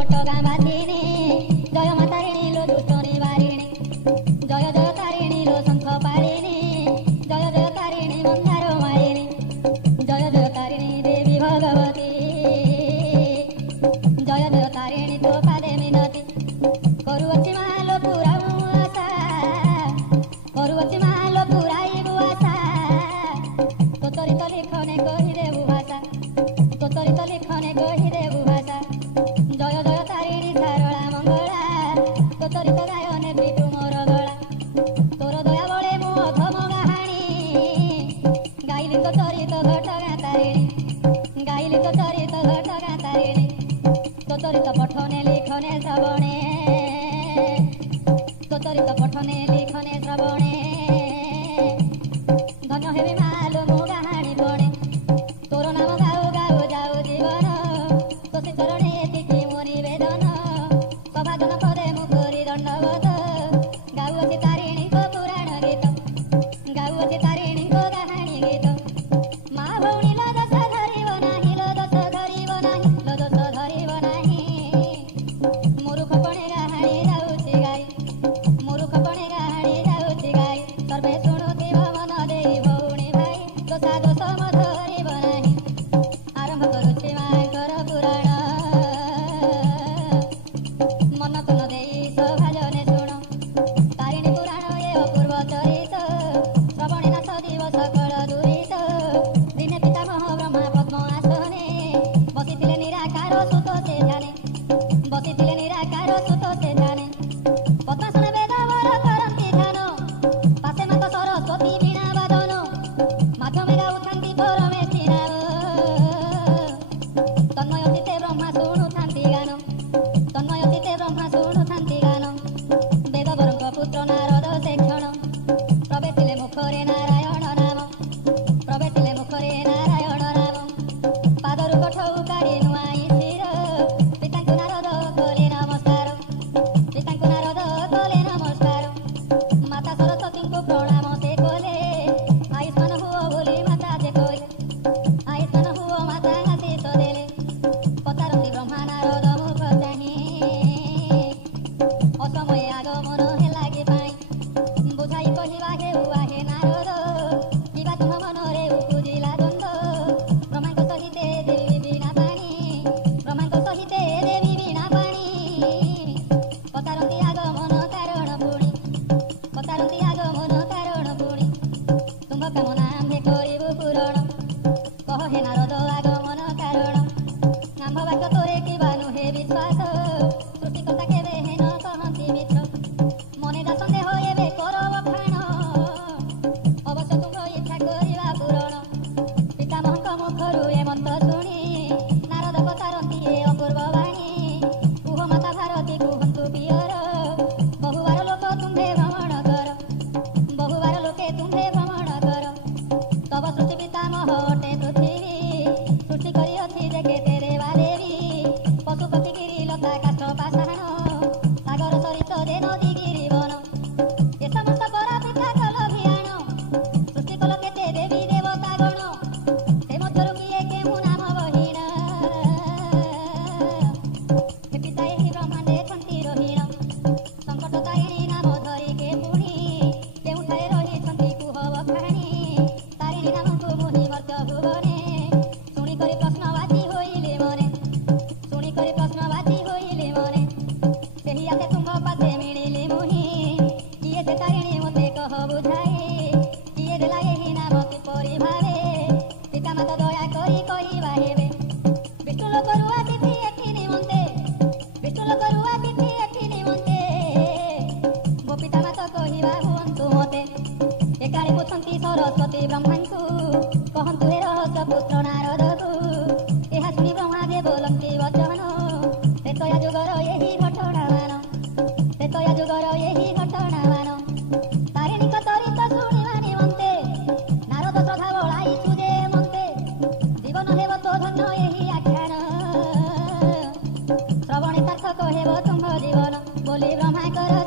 घटगाँ बासिनी जय मा तारिणी लो दुष्ट निवारिणी जय जय तारिणी लो शंख पाणिनी जय जय तारिणी मंदार मालिनी जय जय तारिणी देवी भगवती जय जय तारिणी तो पादे मिनती करुअछि मालो पुरा आशा करुअछि मालो पुराई आशा तोतरित लिखने कहि देबु भाषा तोतरित लिखने कहि देबु भाषा जय जय तारिणी सारला मंगला तोतरित गायने पिटु मोर गला तोर दया बळे मु अधम गाहाणी गाइली तोतरित घटगाँ तारिणी गाइली तोतरित घटगाँ तारिणी तोतरित पठने लिखने श्रवणे तोतरित पठने लिखने श्रवणे धन्य हेबि मालो मो गाहाणी बणे तोर नाम गाऊ गाऊ जाऊ जीवन तोसे चरणे एतिକି ମୋ निवेदन सभाजन पदे मु करी दंडवत गाऊअछि तारिणीको पुराण गीत गाऊअछि तारिणीको गाहाणी गीत मा भौणी लो दश धरिब नाही लो दश धरिब नाही लो दश धरिब नाही मूर्ख पणे गाहाणी जाऊछि गाई मूर्ख पणे गाहाणी जाऊछि गाई सर्वे शुणुथिब मन देई भौणी भाई दोषा दोष म धरिब नाही आरंभ करुछि माଙ୍କର पुराण मन तन देई सभाजने शुण तारिणी पुराण ए अपूर्व चरित श्रवणे नाश दिव सकल दुरित दिने पितामह ब्रह्मा पद्म आसने बसिथिले निराकार सुत से ध्याने बसिथिले निराकार सुत से ध्याने पद्मासन वेद वर करन्ति ध्यान पासे मात सरस्वती वीणा वादन माध्यमे गाउଥାନ୍ତି परमेष्ठी नाम तन्मय चित्ते ब्रह्मा शुणुଥାନ୍ତି गान तन्मय चित्ते ब्रह्मा शुणुଥାନ୍ତି गान वेदवरଙ୍କ पुत्र नारद से क्षण प्रवेशिले मुखरे नारायण नाम प्रवेशिले मुखरे नारायण नाम पादरु कठौ काढि नुआई शिर पिताଙ୍କୁ नारद कले नमस्कार पिताଙ୍କୁ नारद कले नमस्कार माता सरस्वतीଙ୍କୁ प्रणाम से कले आयुष्मान हुओ बोली माता जे कले आयुष्मान हुओ माता आशीष देले पचारନ୍ତି ब्रह्मा नारद मुख चाहि असमये आगमन ହେଲା କି ପାଇଁ बुझाई कहिबा हेउ आहे नारद किबा तुम मनरे उपुजिला द्वंद ब्रह्माଙ୍କ सहिते देवी वीणा पाणी ब्रह्माଙ୍କ सहिते देवी वीणा पाणी पचारନ୍ତି आगमन कारण पुणी पचारନ୍ତି आगमन कारण पुणी तुम कामना आम्भे करिबु पूरण कह हे नारद आगमन कारण आम्भ बाक तोरे किबा नुहे विश्वास सृष्टिकर्ता केबे हेन कहନ୍ତି मित्र मने जा सन्देह एबे करब खाण अवश्य तुम इच्छा करिबा पूरण पितामहଙ୍କ मुखରୁ ଏ ମନ୍ତ୍ର ଶୁଣି ନାରଦ ପଚାରନ୍ତି ଏ ଅପୂର୍ବ ବାଣୀ କୁହ ମାତା ଭାରତୀ କୁହନ୍ତୁ ପିଅର ବହୁବାର ଲୋକ ତୁମ୍ଭେ ଭ୍ରମଣ କର ବହୁବାର ଲୋକେ ତୁମ୍ଭେ ଭ୍ରମଣ କର ତବ ସୃଷ୍ଟି ପିତାମହ ଅଟେ ପୃଥିବୀ ସୃଷ୍ଟି କରିଅଛି ଯେ କେତେ ଦେବା ଦେବୀ ପଶୁ ପକ୍ଷୀ ଗିରି ଲତା କାଷ୍ଠ ପାଷାଣ ସାଗର ସରିତ ଯେ ନଦୀ ଗିରି ବନ ଏ ସମସ୍ତ ପରା ପିତା କଲ ଭିଆଣ ସୃଷ୍ଟି କଲ କେତେ ଦେବୀ ଦେବତା ଗଣ ସେ ମଧ୍ୟରୁ କିଏ କେଉଁ ନାମ ବହିଣ ହେ ପିତା ଏହି ବ୍ରହ୍ମାଣ୍ଡେ ଛନ୍ତି ରହିଣ ସଙ୍କଟ ତାରିଣୀ ନାମ ଧରି କେ ପୁଣି କେଉଁଠାରେ ରହିଛନ୍ତି କୁହ ବଖାଣି ତାରିଣୀ ନାମକୁ ମୁହିଁ ମର୍ତ୍ତ୍ୟ ଭୁବନେ ଶୁଣିକରି ପ୍ରଶ୍ନବାଚୀ ହୋଇଲେ ମନେ ଶୁଣିକରି ପ୍ରଶ୍ନବାଚୀ ହୋଇଲେ ମନେ ସେହି ଆସେ ତୁମ୍ଭ ପାଶେ ମିଳିଲି ମୁହିଁ କିଏ ସେ ତାରିଣୀ ମୋତେ କହ ବୁଝାଏ କିଏ ଦେଲା ଏହି ନାମ କିପରି ଭାବେ ପିତାମାତା ଦୟା କରି କହିବା ହେବେ ବିଷ୍ଣୁ ଲୋକରୁ ଆସିଛି ଏଠି ନିମନ୍ତେ ବିଷ୍ଣୁ ଲୋକରୁ ଆସିଛି ଏଠି ନିମନ୍ତେ ମୋ ପିତାମାତା କହିବା ହୁଅନ୍ତୁ ମୋତେ ଏକାଳେ ପୁଛନ୍ତି ସରସ୍ୱତୀ ବ୍ରହ୍ମାଙ୍କୁ କହନ୍ତୁ ଏ ରହସ୍ୟ ପୁତ୍ର ନାରଦକୁ ଏହା ଶୁଣି ବ୍ରହ୍ମା ଯେ ବୋଲନ୍ତି ବଚନ ତ୍ରେତୟା ଯୁଗର ଏହି ଘଟଣାମାନ ତ୍ରେତୟା ଯୁଗର ଏହି ଘଟଣାମାନ ତାରିଣୀଙ୍କ ଚରିତ ଶୁଣିବା ନିମନ୍ତେ ନାରଦ ଶ୍ରଦ୍ଧା ବଳାଇଛୁ ଯେ ମନ୍ତେ ଜୀବନ ହେବ ତୋ ଧନ୍ୟ ଏହି ଆଖ୍ୟାନ ଶ୍ରବଣେ ସାର୍ଥକ ହେବ ତୁମ୍ଭ ଜୀବନ ବୋଲି ବ୍ରହ୍ମା କର